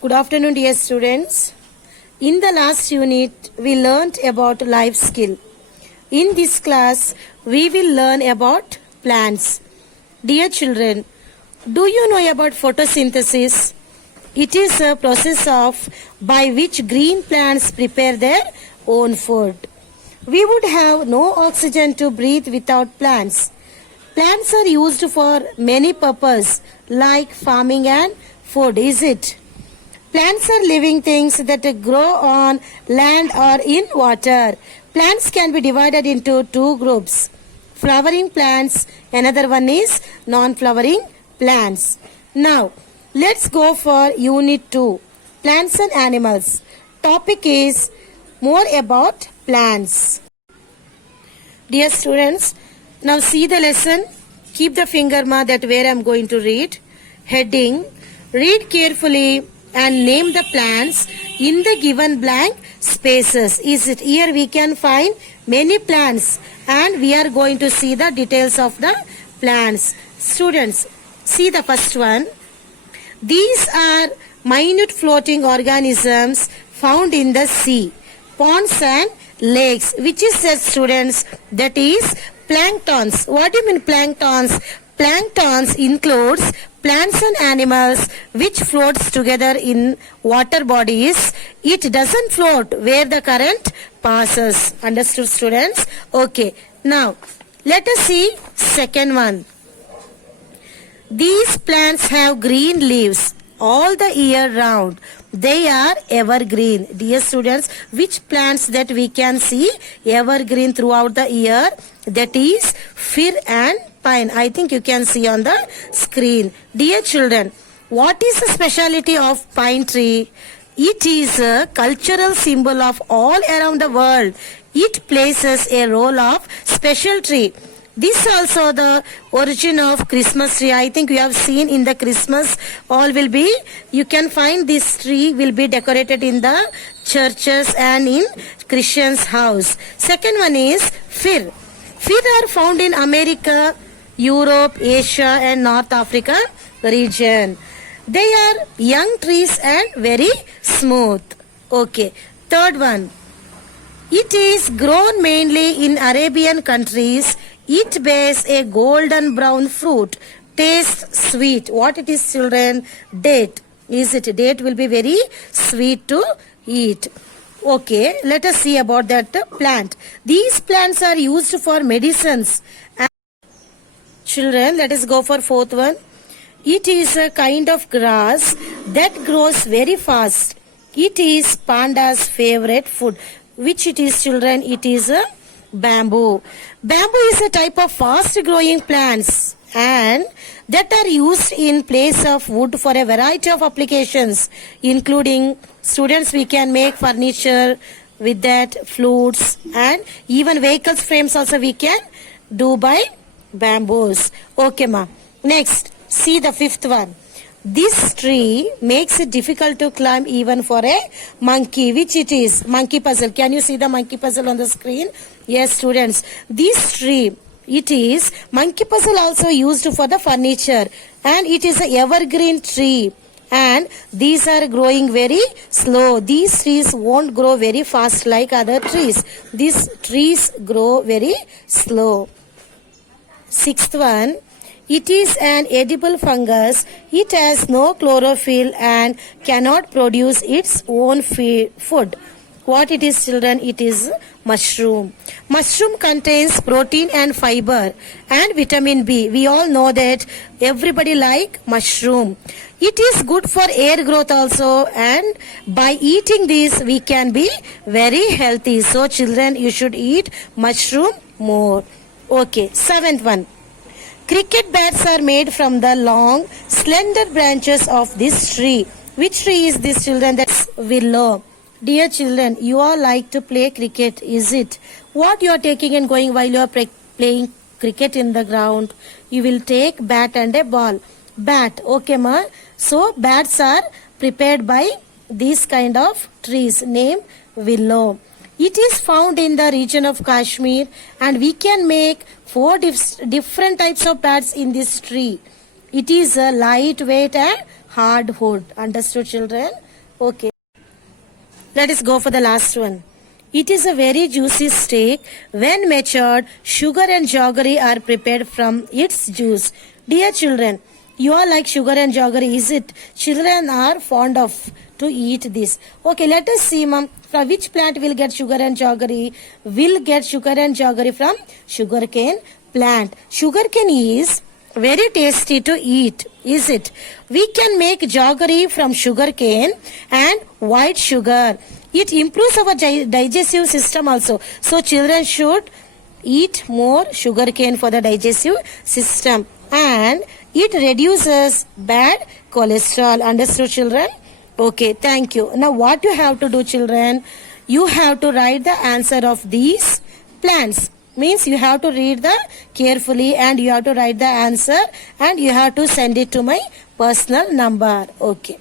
Good afternoon, dear students. In the last unit, we learnt about life skill. In this class, we will learn about plants. Dear children, do you know about photosynthesis? It is a process by which green plants prepare their own food. We would have no oxygen to breathe without plants. Plants are used for many purposes like farming and food, is it? Plants are living things that grow on land or in water. Plants can be divided into two groups. Flowering plants, another one is non-flowering plants. Now, let's go for Unit 2, Plants and Animals. Topic is more about plants. Dear students, now see the lesson. Keep the finger mark that where I am going to read. Heading, read carefully and name the plants in the given blank spaces. Is it here we can find many plants and we are going to see the details of the plants. Students, see the first one. These are minute floating organisms found in the sea, ponds and lakes. Which is that, students? That is planktons. What do you mean planktons? Planktons includes plants and animals which floats together in water bodies. It doesn't float where the current passes. Understood, students? Okay. Now, let us see second one. These plants have green leaves all the year round. They are evergreen. Dear students, which plants that we can see evergreen throughout the year? That is fir and pine. I think you can see on the screen. Dear children, what is the speciality of pine tree? It is a cultural symbol of all around the world. It plays a role of special tree. This also the origin of Christmas tree. I think you have seen in the Christmas all will be, you can find this tree will be decorated in the churches and in Christians' house. Second one is fir. Fir are found in America, Europe, Asia and North Africa region. They are young trees and very smooth. Okay. Third one. It is grown mainly in Arabian countries. It bears a golden brown fruit. Tastes sweet. What it is, children? Date. Is it? Date will be very sweet to eat. Okay, let us see about that plant. These plants are used for medicines. And children, let us go for fourth one. It is a kind of grass that grows very fast. It is panda's favorite food. Which it is, children? It is a bamboo. Bamboo is a type of fast growing plants and that are used in place of wood for a variety of applications, including, students, we can make furniture with that, flutes and even vehicles frames also we can do by bamboos. Okay ma. Next, see the fifth one. This tree makes it difficult to climb even for a monkey. Which it is? Monkey puzzle. Can you see the monkey puzzle on the screen? Yes, students. This tree, it is monkey puzzle also used for the furniture and it is a evergreen tree and these are growing very slow. These trees won't grow very fast like other trees. These trees grow very slow. Sixth one. It is an edible fungus. It has no chlorophyll and cannot produce its own food. What it is, children? It is mushroom. Mushroom contains protein and fiber and vitamin B. We all know that everybody like mushroom. It is good for hair growth also and by eating this we can be very healthy. So children, you should eat mushroom more. Okay, seventh one. Cricket bats are made from the long, slender branches of this tree. Which tree is this, children? That's willow. Dear children, you all like to play cricket, is it? What you are taking and going while you are playing cricket in the ground? You will take bat and a ball. Bat, okay ma? So, bats are prepared by these kind of trees, name willow. It is found in the region of Kashmir and we can make 4 different types of bats in this tree. It is a lightweight and hardwood. Understood, children? Okay. Let us go for the last one. It is a very juicy steak. When matured, sugar and jaggery are prepared from its juice. Dear children, you are like sugar and jaggery, is it? Children are fond of to eat this. Okay, let us see, ma'am. From which plant will get sugar and jaggery? Will get sugar and jaggery from sugarcane plant. Sugarcane is very tasty to eat, is it? We can make jaggery from sugarcane and white sugar. It improves our digestive system also. So children should eat more sugarcane for the digestive system, and it reduces bad cholesterol. Understood, children? Okay, thank you. Now what you have to do, children? You have to write the answer of these plants. Means you have to read the carefully and you have to write the answer and you have to send it to my personal number. Okay.